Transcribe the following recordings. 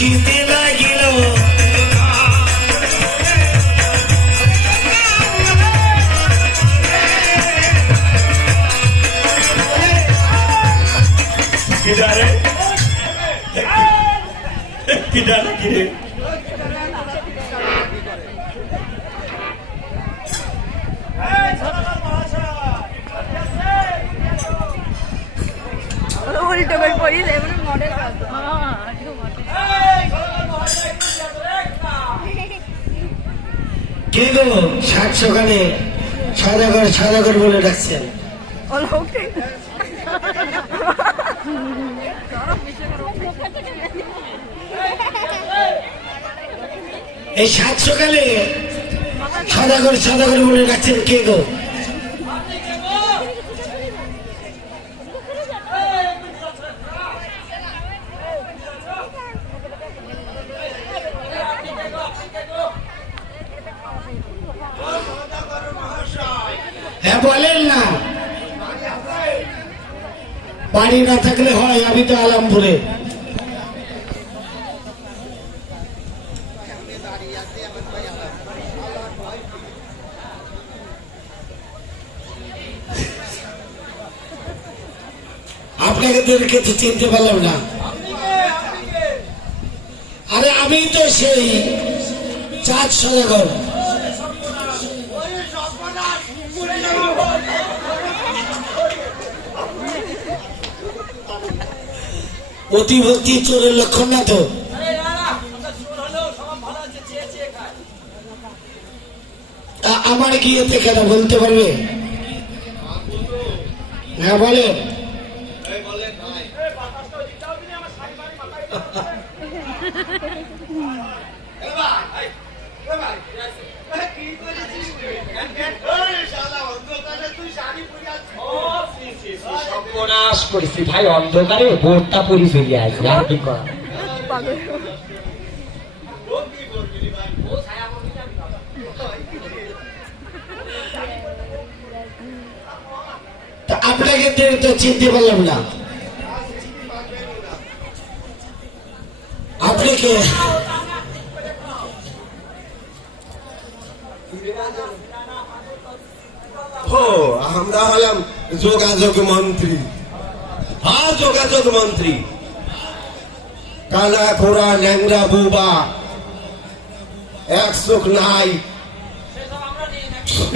হাসিতে লাগিল উল্টো করে পড়ি লেমন মডেল কে গো সাত সকালে সদাগর বলে ডাকছেন এই সাত সকালে সদাগর বলে ডাকছেন কে গো? হ্যাঁ বলেন না, বাড়ি না থাকলে হয়। আমি তো আলমপুরে। আপনাদেরকে তো চিনতে পারলাম না। আরে আমি তো সেই চাঁদ সদাগর। অতিভক্তি চোরের লক্ষণ না তো? আমার গিয়েতে কেন বলতে পারবে? হ্যাঁ বলে। সর্বনাশ করেছি ভাই, অন্ধকারে বোর্ডটা পরি চলে আসবে। আর কি করা? আপনাকে তো চিনতে পারলাম না। আপনি কে? আমরা হলাম যোগাযোগ মন্ত্রী। হ্যাঁ যোগাযোগ মন্ত্রী। কানা খোড়া ন্যাংরা বুবা, এক চোখ নাই,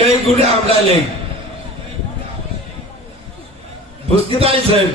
এইগুলো আমরা নেই। বুঝতে পারছেন?